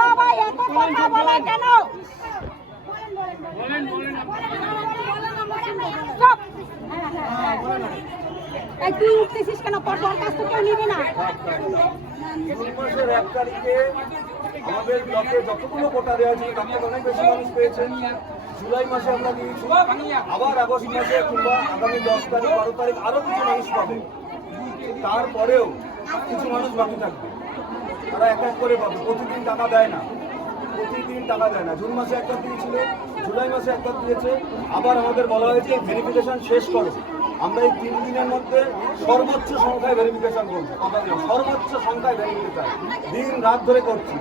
বাবা এত কথা বলে কেন? তুই উঠতেছিস কেন? পর কাজ তো কেউ নিবে না। জুন মাসের 1 তারিখে আমাদের ব্লকে যতগুলো কোটা দেওয়া ছিল তার থেকে অনেক বেশি মানুষ পেয়েছেন। জুলাই মাসে আমরা দিয়েছি, আবার আগস্ট মাসে কিংবা আগামী 10 তারিখ 12 তারিখ আরো কিছু মানুষ পাবে। তারপরেও কিছু মানুষ বাকি থাকবে, তারা এক এক করে পাবে। প্রতিদিন টাকা দেয় না, প্রতিদিন টাকা দেয় না। জুন মাসে একটা দিয়েছিল, জুলাই মাসে একটা দিয়েছে। আবার আমাদের বলা হয়েছে ভেরিফিকেশন শেষ করো। আমরা এই 3 দিনের মধ্যে সর্বোচ্চ সংখ্যায় ভেরিফিকেশন করছি, সর্বোচ্চ সংখ্যায় ভেরিফিকেশন দিন রাত ধরে করছি।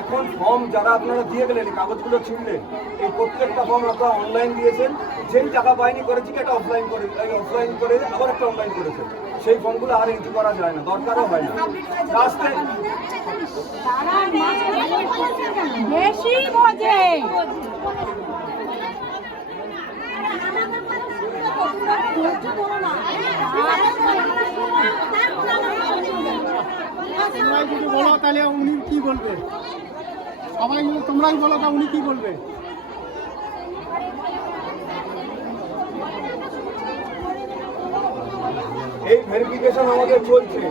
এখন ফর্ম যারা আপনারা দিয়ে গেলেন, এই কাগজগুলো ছিনলেন, এই প্রত্যেকটা ফর্ম আপনারা অনলাইন দিয়েছেন। যেই টাকা পাইনি করেছি একটা অফলাইন করে আবার একটা অনলাইন করেছেন। সেই ফর্মগুলো আর এন্ট্রি করা যায় না, দরকারও হয় না। রাস্তায় বেশি বোঝে। তোমরাই যদি বলো তাহলে উনি কি বলবে? সবাই মিলে তোমরাই বলো তা উনি কি বলবে? এই ভেরিফিকেশন আমাদের চলছে।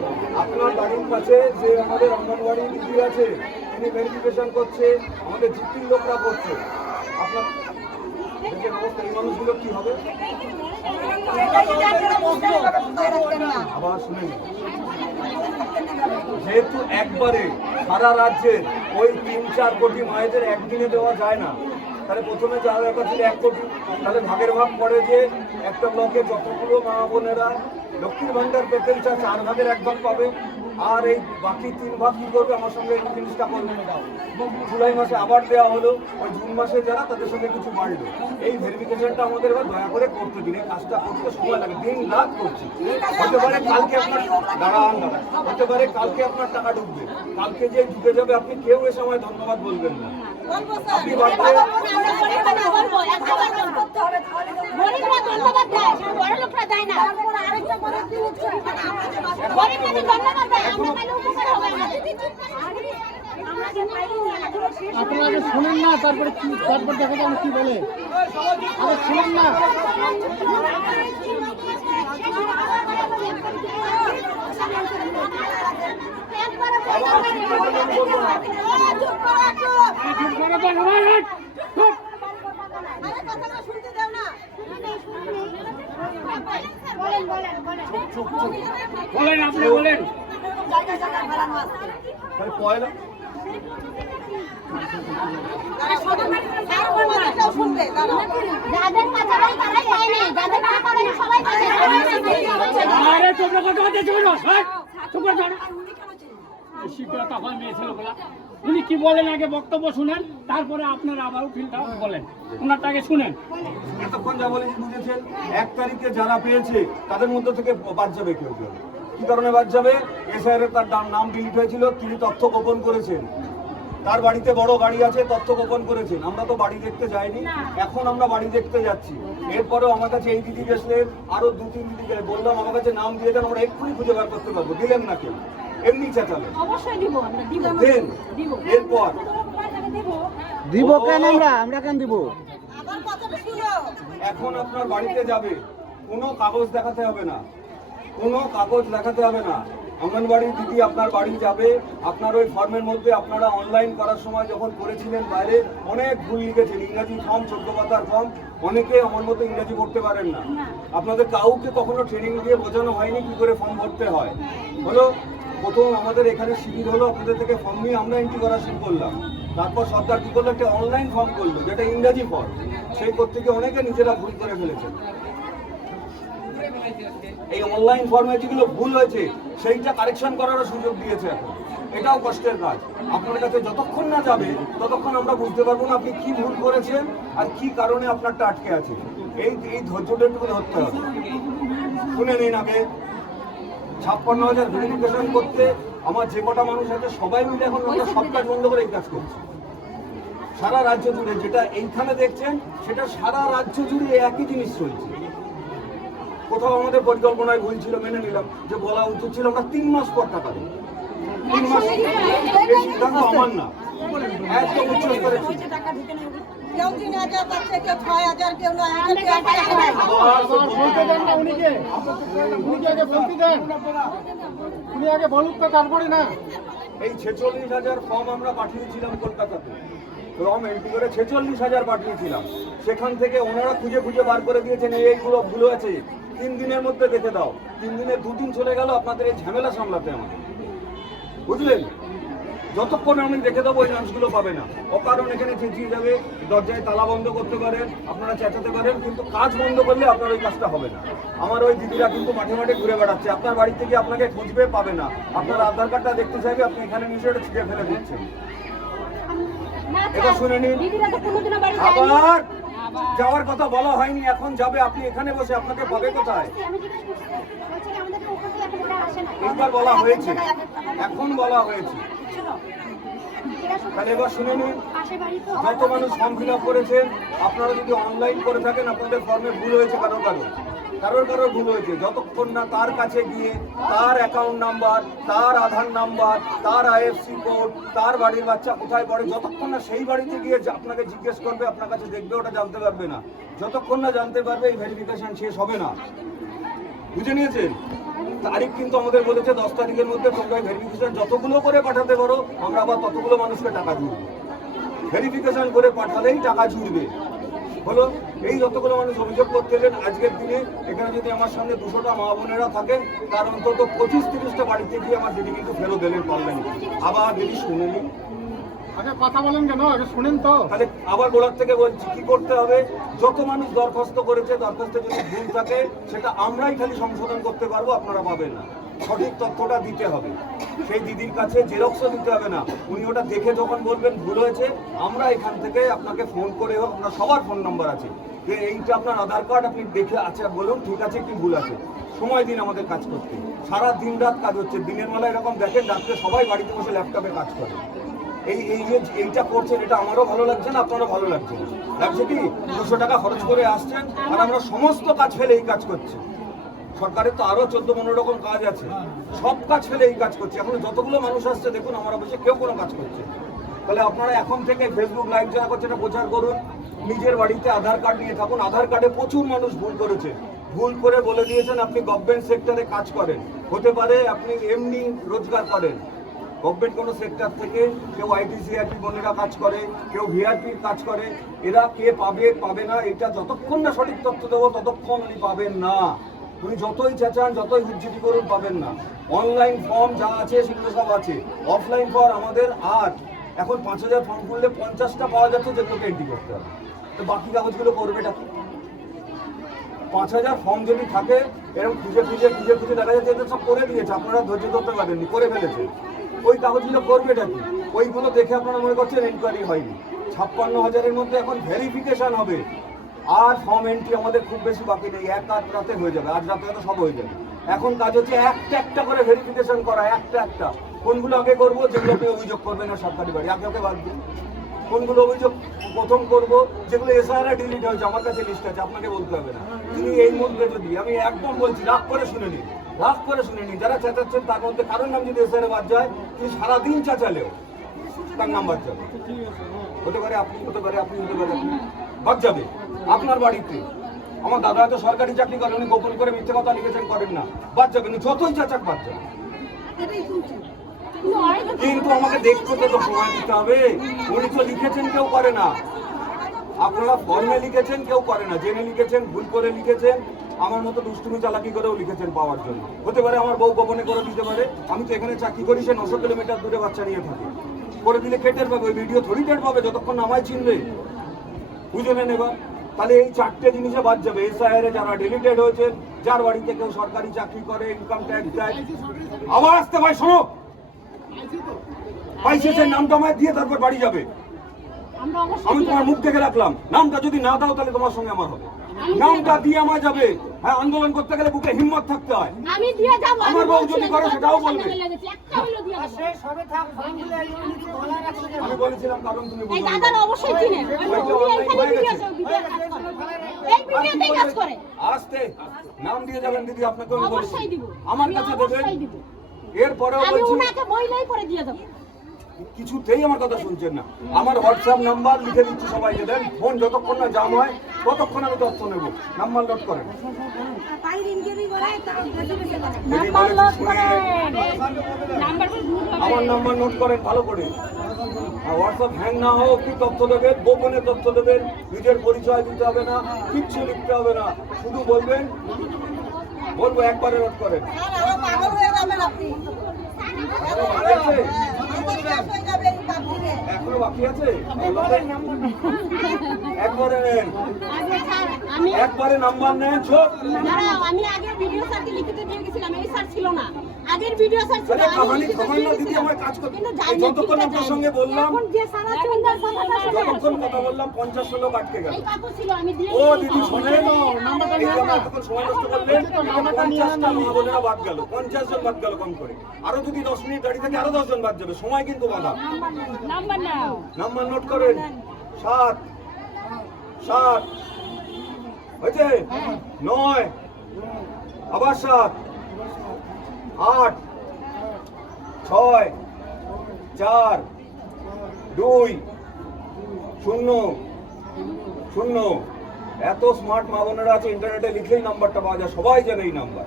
আপনার বাড়ির কাছে যে আমাদের অঙ্গনওয়াড়ি দিদি আছে, তিনি ভেরিফিকেশন করছে, আমাদের জিপির লোকরা করছে। আপনার দেখেন অবস্থা, এই মানুষগুলো কি হবে? আবার শুনে নিন, যেহেতু একবারে সারা রাজ্যের ওই 3-4 কোটি মায়েদের একদিনে দেওয়া যায় না, তাহলে প্রথমে যা ব্যাপার ছিল 1 কোটি, তাহলে ভাগের ভাগ পড়ে যে একটা ব্লকে যতগুলো মা বোনেরা লক্ষ্মীর ভান্ডার পেতেন 4 ভাগের 1 ভাগ পাবে। আর এই বাকি 3 ভাগ কি করবে? আমার সঙ্গে এই জিনিসটা করবে। জুলাই মাসে আবার দেওয়া হলো, ওই জুন মাসে যারা তাদের সঙ্গে কিছু বাড়লো। এই ভেরিফিকেশনটা আমাদের এবার দয়া করে করতে দিন। এই কাজটা করতে সময় লাগে, দিন রাত করছি। হতে পারে কালকে আপনার হতে পারে কালকে আপনার টাকা ঢুকবে, কালকে যে ঢুকে যাবে আপনি কেউ এ সময় ধন্যবাদ বলবেন না। আপনি আপনারা আগে শোনেন না, তারপরে দেখা যাবে কি বলে। আগে শোনেন না। বলেন, আপনি বলেন। পয়লা উনি কি বলেন আগে বক্তব্য শুনেন, তারপরে আপনারা আবার উকিলটা বলেন, ওনারটা আগে শুনেন। এতক্ষণ যা বলে বুঝেছেন, 1 তারিখে যারা পেয়েছে তাদের মধ্যে থেকে বাদ যাবে কেউ কেউ। কি কারণে বাদ যাবে? এসআইআর তার নাম ডিলিট হয়েছিল, তিনি তথ্য গোপন করেছেন। তার বাড়িতে বড় গাড়ি আছে, তথ্য গোপন করেছেন। আমরা তো বাড়ি দেখতে যাইনি, এখন আমরা বাড়ি দেখতে যাচ্ছি। এরপরেও আমার কাছে এই দিদি গেছিলেন, আরো 2-3 দিদিকে বললাম আমার কাছে নাম দিয়ে দেন, আমরা এক্ষুনি খুঁজে বার করতে পারবো। দিলেন না কেউ, এমনি চেঁচালেন। দেন, এরপর দিব কেন? আমরা কেন দিব? এখন আপনার বাড়িতে যাবে, কোনো কাগজ দেখাতে হবে না, কোনো কাগজ দেখাতে হবে না। অঙ্গনবাড়ির দিদি আপনার বাড়ি যাবে, আপনার ওই ফর্মের মধ্যে আপনারা অনলাইন করার সময় যখন করেছিলেন বাইরে অনেক ভুল লিখেছেন। ইংরাজি ফর্ম, 14 পাতার ফর্ম, অনেকে আমার মতো ইংরাজি পড়তে পারেন না। আপনাদের কাউকে কখনো ট্রেনিং দিয়ে বোঝানো হয়নি কি করে ফর্ম ভরতে হয়। হলো প্রথম আমাদের এখানে শিবির হলো, আপনাদের থেকে ফর্ম নিয়ে আমরা এন্ট্রি করা শুরু করলাম। তারপর সরকার কি করলো? একটা অনলাইন ফর্ম করলো, যেটা ইংরাজি ফর্ম। সেই করতে গিয়ে অনেকে নিজেরা ভুল করে ফেলেছেন। এই অনলাইন ফর্মে যেগুলো ভুল হয়েছে সেইটা কারেকশন করারও সুযোগ দিয়েছে এখন। এটাও কষ্টের কাজ। আপনার কাছে যতক্ষণ না যাবে ততক্ষণ আমরা বুঝতে পারবো না আপনি কি ভুল করেছেন আর কি কারণে আপনারটা আটকে আছে। এই ধৈর্যটা একটু ধরতে হবে। শুনে নিন, আগে 56,000 ভেরিফিকেশন করতে আমার যে কটা মানুষ আছে সবাই মিলে এখন আমরা সব কাজ বন্ধ করে এই কাজ করছি সারা রাজ্য জুড়ে। যেটা এইখানে দেখছেন সেটা সারা রাজ্য জুড়ে একই জিনিস চলছে। কোথাও আমাদের পরিকল্পনায় ভুল ছিল, মেনে নিলাম, যে বলা উচিত ছিল আমরা 3 মাস পর টাকা দেবো। 3 মাস এই সিদ্ধান্ত আমার না, একদম উচ্চ স্তরে ছিল। কেউ 3,000 পাচ্ছে, কেউ 6,000, কেউ 9,000, কেউ 8,000। আবার বলতে দেন না উনিকে, উনিকে আগে বলতে দেন, উনি আগে বলুক তো তারপরে না। এই 46,000 ফর্ম আমরা পাঠিয়েছিলাম কলকাতাতে, ফর্ম এন্ট্রি করে 46,000 পাঠিয়েছিলাম। সেখান থেকে ওনারা খুঁজে খুঁজে বার করে দিয়েছেন এইগুলো ভুল আছে, 3 দিনের মধ্যে দেখে দাও। 3 দিনে 2 দিন চলে গেল আপনাদের এই ঝামেলা সামলাতে আমাদের, বুঝলেন? যতক্ষণ আমি দেখে দেবো ওই মানুষগুলো পাবে না। অকারণ এখানে চেঁচিয়ে যাবে, দরজায় তালা বন্ধ করতে পারেন, আপনারা চেঁচাতে পারেন, কিন্তু কাজ বন্ধ করলে আপনার ওই কাজটা হবে না। আমার ওই দিদিরা কিন্তু মাঠে মাঠে ঘুরে বেড়াচ্ছে, আপনার বাড়ি থেকে আপনাকে খুঁজবে, পাবে না। আপনার আধার কার্ডটা দেখতে চাইবে, আপনি এখানে নিচে ওটা ছিঁড়ে ফেলে দিচ্ছেন। এবার শুনে নিন, দিদিরা তো কোনোদিনও বাড়ি যায়নি। আবার যাওয়ার কথা বলা হয়নি, এখন যাবে। আপনি এখানে বসে আপনাকে পাবে কোথায়? আমি জিজ্ঞেস করছি, বলছে কি আমাদের উপর থেকে এখন ওরা আসে না। এইবার বলা হয়েছে, এখন বলা হয়েছে। তাহলে এবার শুনে নিন, পাশে বাড়ি তো যত মানুষ ফর্ম ফিল আপ করেছেন, আপনারা যদি অনলাইন করে থাকেন, আপনাদের ফর্মে ভুল হয়েছে, কারোর ভুল হয়েছে। যতক্ষণ না তার কাছে গিয়ে তার অ্যাকাউন্ট নাম্বার, তার আধার নাম্বার, তার আইএফসি কোড, তার বাড়ির বাচ্চা কোথায় পড়ে, যতক্ষণ না সেই বাড়িতে গিয়ে আপনাকে জিজ্ঞেস করবে, আপনার কাছে দেখবে, ওটা জানতে পারবে না। যতক্ষণ না জানতে পারবে এই ভেরিফিকেশন শেষ হবে না। বুঝে নিয়েছেন? তারিখ কিন্তু আমাদের বলেছে 10 তারিখের মধ্যে তোমরা ভেরিফিকেশন যতগুলো করে পাঠাতে পারো, আমরা আবার ততগুলো মানুষকে টাকা দিব। ভেরিফিকেশন করে পাঠালেই টাকা জুড়বে। হলো এই যতগুলো মানুষ অভিযোগ করতে এলেন আজকের দিনে, এখানে যদি আমার সামনে 200টা মা বোনেরা থাকে, তার অন্তত 25-30টা বাড়িতে গিয়ে আমার দিদি কিন্তু ফেরত দিলেন, পারলেন। আবার দিদি শুনেনি, আগে কথা বলেন কেন, আগে শুনেন তো। তাহলে আবার গোড়ার থেকে বলছি কি করতে হবে। যত মানুষ দরখাস্ত করেছে, দরখাস্তে যদি ভুল থাকে সেটা আমরাই খালি সংশোধন করতে পারবো, আপনারা পাবেন না। সঠিক তথ্যটা দিতে হবে, সেই দিদির কাছে জেরক্সও দিতে হবে না। উনি ওটা দেখে যখন বলবেন ভুল হয়েছে, আমরা এখান থেকে আপনাকে ফোন করে হোক, আপনার সবার ফোন নাম্বার আছে, যে এইটা আপনার আধার কার্ড, আপনি দেখে আচ্ছা বলুন ঠিক আছে কি ভুল আছে, সময় দিন আমাদের কাজ করতে। সারা দিন রাত কাজ হচ্ছে, দিনের বেলা এরকম দেখেন, রাত্রে সবাই বাড়িতে বসে ল্যাপটপে কাজ করে। এইটা করছেন, এটা আমারও ভালো লাগছে না, আপনারও ভালো লাগছে না। লাগছে কি 200 টাকা খরচ করে আসছেন, আর আমরা সমস্ত কাজ ফেলে এই কাজ করছি। সরকারের তো আরো 14-15 রকম কাজ আছে, সব কাজ ফেলে এই কাজ করছে। এখন যতগুলো মানুষ আসছে দেখুন, আমার অবশ্যই কেউ কোনো কাজ করছে। তাহলে আপনারা এখন থেকে ফেসবুক লাইভ যারা করছে এটা প্রচার করুন, নিজের বাড়িতে আধার কার্ড নিয়ে থাকুন। আধার কার্ডে প্রচুর মানুষ ভুল করেছে, ভুল করে বলে দিয়েছেন আপনি গভর্নমেন্ট সেক্টরে কাজ করেন, হতে পারে আপনি এমনি রোজগার করেন। গভর্নমেন্ট কোনো সেক্টর থেকে কেউ আইটিসিআরপি বোনেরা কাজ করে, কেউ ভিআরপির কাজ করে, এরা কে পাবে পাবে না, এটা যতক্ষণ না সঠিক তথ্য দেবো ততক্ষণ উনি পাবেন না। উনি যতই চেঁচান, যতই হুজ্জুতি করুন, পাবেন না। অনলাইন ফর্ম যা আছে সেগুলো সব আছে, অফলাইন ফর্ম আমাদের আর এখন 5,000 ফর্ম করলে 50টা পাওয়া যাচ্ছে, যেগুলোকে এন্ট্রি করতে হবে। তো বাকি কাগজগুলো করবেটা কি? 5,000 ফর্ম যদি থাকে, এরকম খুঁজে দেখা যাচ্ছে এটা সব করে দিয়েছে, আপনারা ধৈর্য ধরতে পারেননি, করে ফেলেছে। ওই কাগজগুলো করবেটা কি? ওইগুলো দেখে আপনারা মনে করছেন এনকোয়ারি হয়নি। 56,000-এর মধ্যে এখন ভেরিফিকেশন হবে, আর ফর্ম এন্ট্রি আমাদের খুব বেশি বাকি নেই, এক আধ রাতে হয়ে যাবে, আজ রাতে সব হয়ে যাবে। এখন কাজ হচ্ছে একটা করে ভেরিফিকেশন করা, একটা। কোনগুলো আগে করবো? যেগুলো আপনি অভিযোগ করবেন না সরকারি বাড়ি, আগে বাদ দিন। কোনগুলো অভিযোগ প্রথম করবো? যেগুলো এসআইআর ডিলিট হয়েছে, আমার কাছে লিস্ট আছে, আপনাকে বলতে হবে না। তিনি এই মধ্যে যদি, আমি একদম বলছি, রাগ করে শুনে নিন, যারা চেঁচাচ্ছেন তার মধ্যে কারোর নাম যদি এসআইআর বাদ যায়, তিনি সারাদিন চেঁচালেও তার নাম বাদ যাবে। হতে পারে আপনি বাদ যাবে আপনার বাড়িতে। আমার দাদা হয়তো সরকারি চাকরি করে, উনি গোপন করে মিথ্যে কথা লিখেছেন, করেন না, বাদ যাবে না, যতই চাচাক বাদ যাবে। কিন্তু আমাকে দেখতে তো সময় দিতে হবে। উনি তো লিখেছেন, কেউ করে না। আপনারা ফর্মে লিখেছেন, কেউ করে না, জেনে লিখেছেন, ভুল করে লিখেছেন, আমার মতো দুষ্টুমি চালাকি করেও লিখেছেন পাওয়ার জন্য। হতে পারে আমার বউ গোপনে করে দিতে পারে, আমি তো এখানে চাকরি করি, সে 900 কিলোমিটার দূরে বাচ্চা নিয়ে থাকে, করে দিলে কেটের পাবে, ওই ভিডিও থরি টের পাবে যতক্ষণ আমায় চিনবে। বুঝে নেন এবার। তাহলে এই 4টে জিনিসে বাদ যাবে। এসআইআর এ যারা ডিলিটেড হয়েছে, যার বাড়িতে কেউ সরকারি চাকরি করে, ইনকাম ট্যাক্স দেয়, আবার আসতে ভাই শোনো, পাইসের নামটা আমায় দিয়ে তারপর বাড়ি যাবে। আমি তোমার মুখ দেখে রাখলাম, নামটা যদি না দাও তাহলে তোমার সঙ্গে আমার হবে। নামটা দিয়ে আমার যাবে। হ্যাঁ, আন্দোলন করতে গেলে বুকে হিম্মত থাকতে হয়। আমি দিয়ে যাব। আমার বউ যদি করে সেটাও বলবে। একটা হলো দিয়ে যাব। আমি বলেছিলাম কারণ তুমি এই বুঝো না। দাদা অবশ্যই চিনেন। ওই যে উনি online এখানে হয়ে ভিডিও গেছে। কাজ করে। এই ভিডিওতেই কাজ করে। আস্তে নাম দিয়ে যাবেন দিদি, আপনাকে আমি বলেছি। অবশ্যই দিব। আমার আমি কাছে দেবেন। অবশ্যই দিব। এরপরেও আমি বলছি উনাকে বইলেই করে দিয়ে যাব। কিছুতেই আমার কথা শুনছেন না। আমার হোয়াটসঅ্যাপ নাম্বার লিখে দিচ্ছি, সবাইকে দেন। ফোন যতক্ষণ না জাম হয় ততক্ষণ আমি তথ্য নেব। নাম্বার নোট করেন। নাম্বার লক করে। নাম্বারটা ভুল হবে। আমার নাম্বার নোট করেন ভালো করে। হোয়াটসঅ্যাপ হ্যাং না হোক, কি তথ্য দেবেন, গোপনে তথ্য দেবেন, নিজের পরিচয় দিতে হবে না, কিচ্ছু লিখতে হবে না, শুধু বলবেন। বলবো একবারে নোট করেন। স্যার, আরো পাগল হয়ে যাবেন আপনি। আছে? শেষ হয়ে যাবে এই পাবলিকে। এখনো বাকি আছে? একবারে নেন, আগে স্যার আমি একবারে নাম্বার নেন। ছোট দাঁড়াও, আমি আগের ভিডিও স্যারকে লিখিত দিয়ে গেছিলাম। এই স্যার ছিল না। আগের ভিডিও স্যার ছিল। আরে আমি খামানি লিখিত খামান দিয়ে না দিদি, গেছিলাম। আমার কাজ করতে। কিন্তু যাইনি, যতক্ষণ ঠিকঠাক আপনার যাইনি। সঙ্গে বললাম, এখন যে স্যার আছে ওনার সাথে যতক্ষণ কথা বললাম 50 লোক আটকে গেল। এই কাকু ছিল, আমি দিয়ে ও গেছি। দিদি শোনেন, এই যে আমরা এতক্ষণ সময় নষ্ট করলেন, 50টা মা বোনেরা বাদ গেল, 50 জন বাদ গেল কম করে। আরো যদি 10 মিনিট দাঁড়িয়ে থাকে আরো 10 জন বাদ যাবে, সময় কিন্তু বাধা। নাম্বার নাও। নাম্বার নোট করেন। 7 7 হয়েছে, 9 আবার 7 8 6 4 2 0 0। এত স্মার্ট মা বোনেরা আছে, ইন্টারনেটে লিখলেই নাম্বারটা পাওয়া যায়, সবাই জানে এই নাম্বার।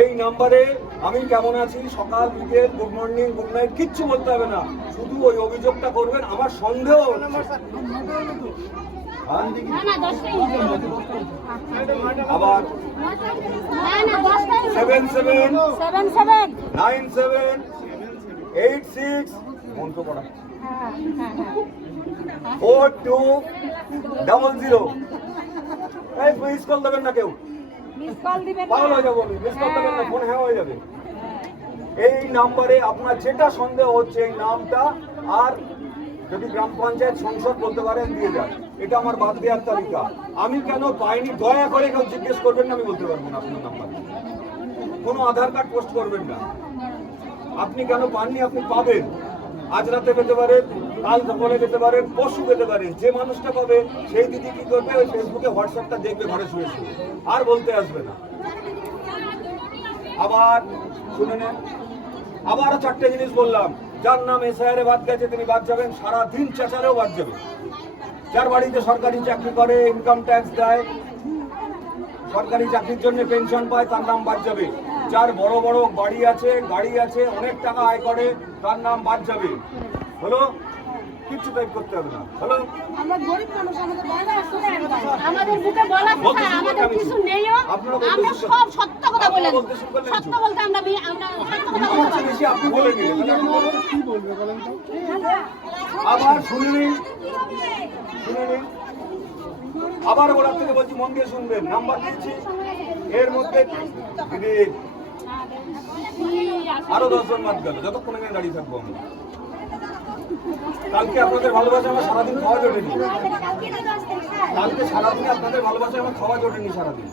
এই নাম্বারে আমি কেমন আছি, সকাল বিকেল, গুড মর্নিং গুড নাইট কিচ্ছু বলতে হবে না, শুধু ওই অভিযোগটা করবেন। আমার সন্দেহ হচ্ছে। হ্যাঁ? না না 10টাই আবার না না 10টাই 77 77 97 86 মন্ত্র পড়া 4200। এই মিস কল দেবেন না কেউ, মিস কল দিবেন পাগল হয়ে যাবো আমি। মিস কল দেবেন না, ফোন হ্যাঁ হয়ে যাবে। এই নাম্বারে আপনার যেটা সন্দেহ হচ্ছে এই নামটা, আর যদি গ্রাম পঞ্চায়েত সংসদ বলতে পারেন দিয়ে যান। এটা আমার বাদ দেওয়ার তালিকা। আমি কেন পাইনি দয়া করে কেউ জিজ্ঞেস করবেন না, আমি বলতে পারবো না আপনার নাম্বার। কোনো আধার কার্ড পোস্ট করবেন না। আপনি কেন পাননি, আপনি পাবেন। আজ রাতে পেতে পারেন, কাল সকালে পেতে পারেন, পরশু পেতে পারেন। যে মানুষটা পাবে সেই দিদি কি করবে, ওই ফেসবুকে হোয়াটসঅ্যাপটা দেখবে ঘরে শুয়ে শুয়ে, আর বলতে আসবে না। আবার শুনে নেন, আবারও 4টে জিনিস বললাম। যার নাম এসআইআর বাদ গেছে তিনি বাদ যাবেন, সারাদিন চেঁচালেও বাদ যাবে। যার বাড়িতে সরকারি চাকরি করে, ইনকাম ট্যাক্স দেয়, সরকারি চাকরির জন্য পেনশন পায়, তার নাম বাদ যাবে। যার বড় বড় বাড়ি আছে, গাড়ি আছে, অনেক টাকা আয় করে, তার নাম বাদ যাবে। হলো? কিচ্ছু টাইপ করতে হবে না। হলো? আমরা গরিব মানুষ, আমাদের বলা আছে না একদম। আমাদের বুকে বলা বলতে কথা, শুরু আমাদের করলে কিছু আমি নেইও। আপনারা বলতে আমরা শুরু সব সত্য কথা বলে বলতে শুরু করলেন সত্য চুপ। বলতে আমরা সত্য কথা আমার চেয়ে বেশি আপনি বলে নিলেন। তাহলে আপনি বলুন। কি বলবে বলেন তো? আবার শুনে নিন, শুনে নিন। আবার ওরা থেকে বলছি, মন দিয়ে শুনবেন। নাম্বার দিচ্ছি, এর মধ্যে দিদি আরো 10 জন বাদ গেল, যতক্ষণ এখানে দাঁড়িয়ে থাকবো আমি। কালকে আপনাদের ভালোবাসা আমার সারাদিন খাওয়া জোটেনি। কালকে সারাদিনে আপনাদের ভালোবাসা আমার খাওয়া জোটেনি সারাদিন।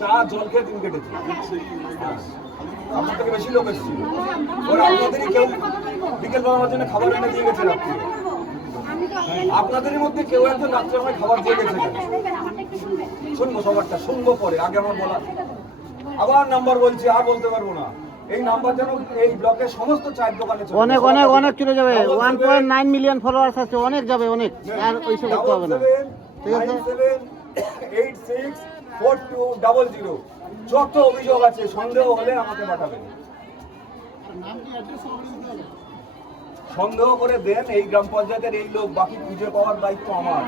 চা জল খেয়ে দিন কেটেছি। আপনার থেকে বেশি লোক এসেছিল। ওরা আপনাদেরই কেউ বিকেলবেলা আমার জন্য খাবার এনে দিয়ে গেছে রাত্রে। আপনাদেরই মধ্যে কেউ একজন রাত্রে আমার খাবার দিয়ে গেছে। শুনবো সবারটা, শুনবো পরে, আগে আমার বলা। আবার নাম্বার বলছি, আর বলতে পারবো না। এই নাম্বার যেন এই ব্লকের সমস্ত চায়ের দোকানে চলে। অনেক অনেক অনেক চলে যাবে। 1.9 মিলিয়ন ফলোয়ার্স আছে, অনেক যাবে, অনেক। আর ওইসব করতে হবে না, ঠিক আছে? 97864200। যত অভিযোগ আছে, সন্দেহ হলে আমাকে পাঠাবেন। নাম কি অ্যাড্রেস সবারই দিতে হবে? সন্দেহ করে দেন, এই গ্রাম পঞ্চায়েতের এই লোক, বাকি খুঁজে পাওয়ার দায়িত্ব আমার।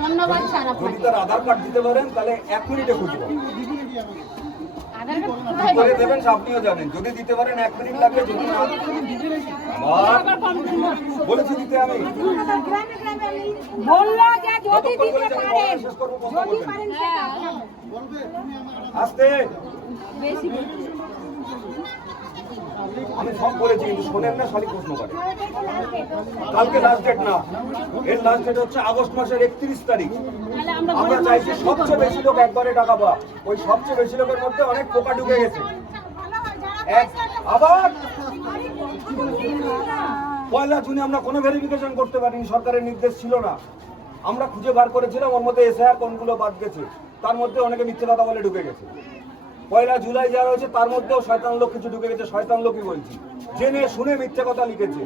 ধন্যবাদ স্যার যদি আপনাকে। তার আধার কার্ড দিতে পারেন তাহলে 1 মিনিটে খুঁজবো। দিদিকে কি হবে? আধার কার্ড কি কোথায় করে পাবো? দেবেন আপনিও জানেন। যদি দিতে পারেন 1 মিনিট লাগবে, যদি না আবার বলেছি দিতে আমি। বললো যে যদি যতক্ষণ দিতে বলেছি আমি পারেন, বলা শেষ করবো, কথা যদি বলবেন। পারেন সেটা বলবে তুমি আমার আস্তে, আমি সব বলেছি কিন্তু শোনেন না, খালি প্রশ্ন করে। কালকে লাস্ট ডেট না, এর লাস্ট ডেট হচ্ছে আগস্ট মাসের 31 তারিখ। তাহলে আমরা আমরা গরিব চাইছি মানুষ সবচেয়ে বেশি লোক একবারে টাকা পাওয়া। ওই সবচেয়ে বেশি লোকের মধ্যে অনেক পোকা ঢুকে গেছে। আবার 1 জুনে আমরা কোনো ভেরিফিকেশন করতে পারিনি, সরকারের নির্দেশ ছিল না। আমরা খুঁজে বার করেছিলাম ওর মধ্যে এসআইআর কোনগুলো বাদ গেছে, তার মধ্যে অনেকে মিথ্যে কথা বলে ঢুকে গেছে। 1 জুলাই যারা হয়েছে তার মধ্যেও শয়তান লোক কিছু ঢুকে গেছে, শয়তান লোকই বলছি, জেনে শুনে মিথ্যে কথা লিখেছে।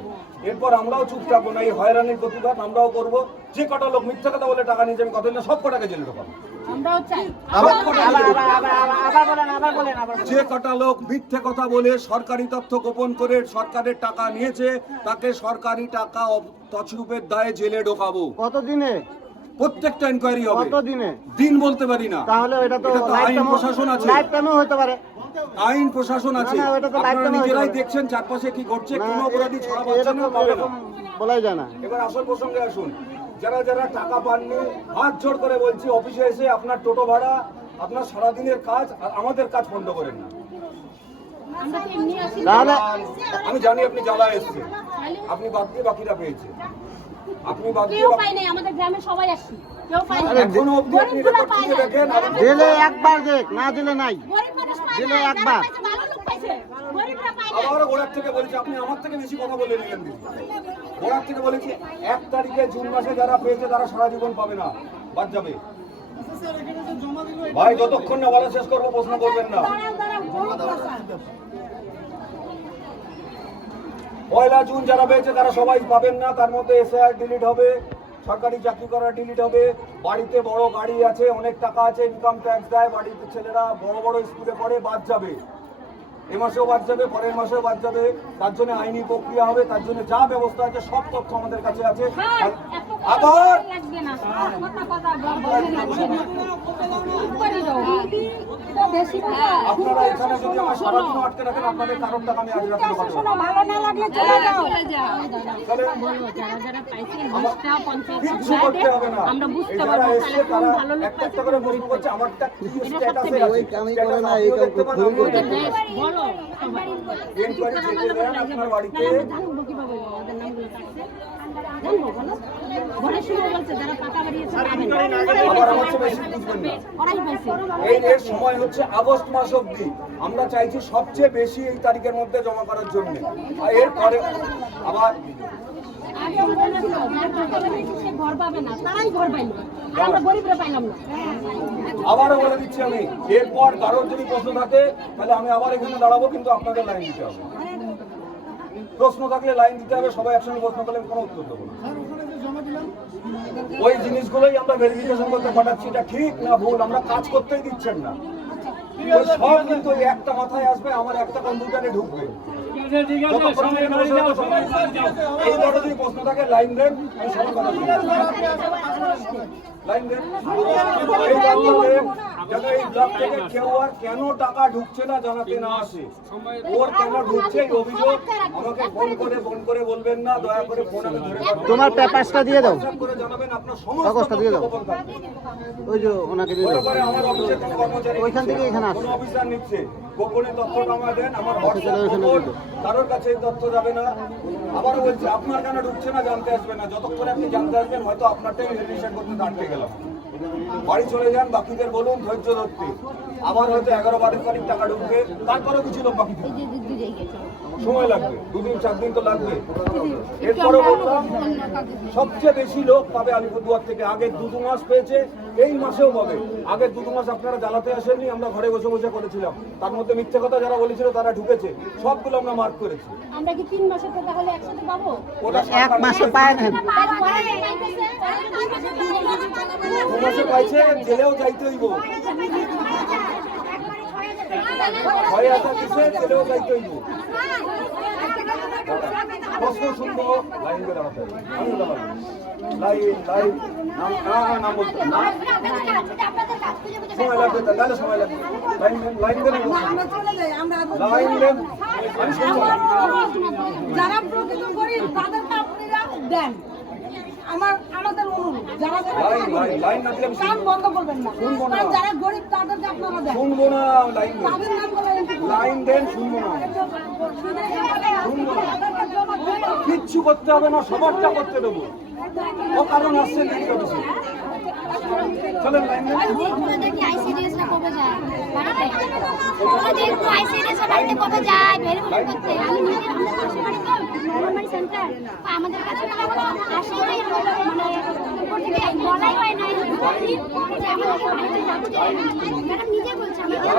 এরপর আমরাও চুপ থাকবো না, এই হয়রানির প্রতিবাদ আমরাও করবো। যে কটা লোক মিথ্যে কথা বলে টাকা নিয়ে যাবে কত না সব কটাকে জেলে ঢোকাবো। আমরাও চাই যে কটা লোক মিথ্যে কথা বলে সরকারি তথ্য গোপন করে সরকারের টাকা নিয়েছে তাকে সরকারি টাকা তছরূপের দায়ে জেলে ঢোকাবো। কতদিনে? প্রত্যেকটা ইনকোয়ারি হবে। কতদিনে? দিন বলতে পারি না, তাহলে এটা তো আইন প্রশাসন আছে, লাইফ টাইমও হতে পারে। আইন প্রশাসন আছে, না, ওটা তো আপনারা lifetime নিজেরাই হতে পারে। দেখছেন চারপাশে কি ঘটছে, না, কোন অপরাধী ছড়া পাচ্ছে না, এরকম পাবে না। এরকম বলাই যায় না। এবার আসল প্রসঙ্গে আসুন, যারা যারা টাকা পাননি হাত জোড় করে বলছি অফিসে এসে আপনার টোটো ভাড়া, আপনার সারাদিনের কাজ আর আমাদের কাজ বন্ধ করেন না। আমরা তো এমনি আসি তাহলে আমি জানি আপনি জ্বালা এসছেন, আপনি বাদ দিয়ে বাকিরা পেয়েছে, আপনি বাদ দিয়ে কেউ পাই নাই, আমাদের গ্রামে সবাই আসছি, কেউ পাই নাই। এখনো অব্দি আপনি রেকর্ড খুঁজে দেখেন। দিলে একবার দেখ, না দিলে নাই। গরিব মানুষ পায় দিলে না, একবার। যারা পাইছে ভালো লোক পাইছে, গরিবরা পায় না। আবার ওনার থেকে বলেছি আপনি আমার থেকে বেশি কথা বলে নিলেন দিদি। ওনার থেকে বলেছি 1 তারিখে জুন মাসে যারা পেয়েছে তারা সারা জীবন পাবে না, বাদ যাবে। ভাই যতক্ষণ না বলা শেষ করবো প্রশ্ন করবেন না। 1 জুন যারা পেয়েছে তারা সবাই পাবেন না, তার মধ্যে এসআইআর ডিলিট হবে, সরকারি চাকরি করা ডিলিট হবে, বাড়িতে বড় গাড়ি আছে, অনেক টাকা আছে, ইনকাম ট্যাক্স দেয়, বাড়িতে ছেলেরা বড় বড় স্কুলে পড়ে, বাদ যাবে। এ মাসেও বাদ যাবে, পরের মাসেও বাদ যাবে। তার জন্য আইনি প্রক্রিয়া হবে, তার জন্য যা ব্যবস্থা আছে সব তথ্য আমাদের কাছে আছে। আবার লাগবে না, কথা কথা বলবেন না, উপরে যাও, তো বেশি কথা। আপনারা এখানে যদি আমার সারাদিন আটকে রাখেন আপনাদের কারণ টাকা আমি আজ রাতে দেখাতে পারবো। ভালো না লাগলে চলে যাও। তাহলে বলবো যারা যারা পাইছে লিস্টটা পঞ্চায়েত কিচ্ছু করতে হবে না। আমরা এই বুঝতে যারা পারবো এসছে তাহলে কোন তারা ভালো লোক একটা একটা করে প্রশ্ন করছে আমারটা কি স্ট্যাটাসে আছে। কামই করে না, এই দেখতে পান, আমিও দেখতে পাই। বলো সবাই এনকোয়ারি চেকে দেন আপনার বাড়িতে। জানবো কিভাবে ওদের নামগুলো কাটছে জানবো বলো ঘরে শুরু বলছে যারা পাকা বাড়িয়েছে আবার আমার চেয়ে বেশি বুঝবেন না। ওরাই পাইছে এর সময় হচ্ছে আগস্ট মাস অবধি। আমরা চাইছি সবচেয়ে বেশি এই তারিখের মধ্যে জমা করার জন্য। আর এরপরে আবার আগে বলেছিল যার পাকা বাড়িয়েছে সে ঘর পাবে না, তারাই ঘর পাইলো আর আমরা গরিবরা পাইলাম না। আবারও বলে দিচ্ছি আমি, এরপর কারোর যদি প্রশ্ন থাকে তাহলে আমি আবার এখানে দাঁড়াবো, কিন্তু আপনাদের লাইন দিতে হবে। প্রশ্ন থাকলে লাইন দিতে হবে, সবাই একসঙ্গে প্রশ্ন করলে আমি কোনো উত্তর দেবো না। ওই জিনিসগুলোই আমরা ভেরিফিকেশন করতে পাঠাচ্ছি, এটা ঠিক না ভুল, আমরা কাজ করতেই দিচ্ছেন না। ওই সব কিন্তু ওই একটা মাথায় আসবে, আমার একটা কম্পিউটারে ঢুকবে। ঠিক আছে, যতক্ষণ সবাই আমি বাড়ি বসে যাও, থাকবো, সবাই বাড়ি যাও। এই বড় যদি প্রশ্ন থাকে লাইন দেন, আমি সবার কথা শুনবো। লাইন দেন, এই বাচ্চাদের যেন এই ব্লক থেকে কেউ আর কেন টাকা ঢুকছে না জানাতে না আসে, ওর কেন ঢুকছে এই অভিযোগ আমাকে ফোন করে বলবেন না, দয়া করে ফোন আমি ধরে পাবো। তোমার পেপারসটা দিয়ে দাও, WhatsApp করে জানাবেন আপনার সমস্ত কাগজটা দিয়ে দাও। তথ্য গোপন থাকবে। ওই যে ওনাকে দিয়ে হতে দাও। পারে আমার অফিসে কোনো কর্মচারী ওইখান থেকে এখানে আসছে। কোনো অফিসার নিচ্ছে, গোপনে তথ্যটা আমায় দেন, আমার হোয়াটসঅ্যাপ ওইখানে খবর দিয়ে দাও। কারোর কাছে এই তথ্য যাবে না। আবারও বলছি আপনার কেন ঢুকছে না জানতে আসবে না, যতক্ষণ আপনি জানতে আসবেন হয়তো আপনারটাই ভেরিফিকেশন করতে আটকে গেলাম। বাড়ি চলে যান, বাকিদের বলুন ধৈর্য ধরতে, আবার হয়তো 11-12 তারিখ টাকা ঢুকবে, তারপরেও কিছু লোক বাকি থাকবে, সময় লাগবে, 2-4 দিন তো লাগবে। এরপরে বললাম সবচেয়ে বেশি লোক পাবে আলিপুরদুয়ার থেকে, আগে 2 মাস পেয়েছে, এই মাসেও পাবে। আগে 2 মাস আপনারা জ্বালাতে আসেননি, আমরা ঘরে বসে বসে করেছিলাম, তার মধ্যে মিথ্যে কথা যারা বলেছিল তারা ঢুকেছে, সবগুলো আমরা মার্ক করেছি। আমরা কি 3 মাসের টাকা হলে একসাথে পাবো? ওটা এক মাসে পায় না। 2 মাসে পাইছে, জেলেও যাইতে হইব, 6,000 দিছে, জেলেও যাইতে হইব। প্রশ্ন শুনবো, লাইন করে দাঁড়াতে হবে। আমি দাঁড়াবো। লাইন নাম বলতে না, সময় লাগবে, তাহলে সময় লাগবে। লাইন দেন, আমরা চলে যাই, আমরা লাইন দেন, আমি শুনবো না। যারা প্রকৃত গরিব তাদেরকে আপনারা দেন। আমাদের অনুরোধ, যারা লাইন না দিলে আমি কান বন্ধ করবেন না, শুনবো না। কারণ যারা গরিব তাদেরকে আপনারা দেন। শুনবো না, লাইন দেন, তাদের নামগুলো এন্ট্রি করুন। লাইন দেন, শুনবো না, কিচ্ছু করতে হবে না, সবারটা করতে দেবো। ও কারণ আসছে লিখিত অফিসে, চলেন লাইন নেন। আপনাদের কি আইসিডিএস না কবে যায় বাড়িতে? ওদের একটু আইসিডিএস বাড়িতে কবে যায় ভেরিফাই করতে? আমি নিজে আমাদের পাশে বাড়ি তো নরমালি সেন্টার আমাদের কাছে কোনো আসে নাই, মানে উপর থেকে বলাই হয় নাই যে আমাদেরকে বাড়িতে যাবো যে ম্যাডাম নিজে বলছে আমাদের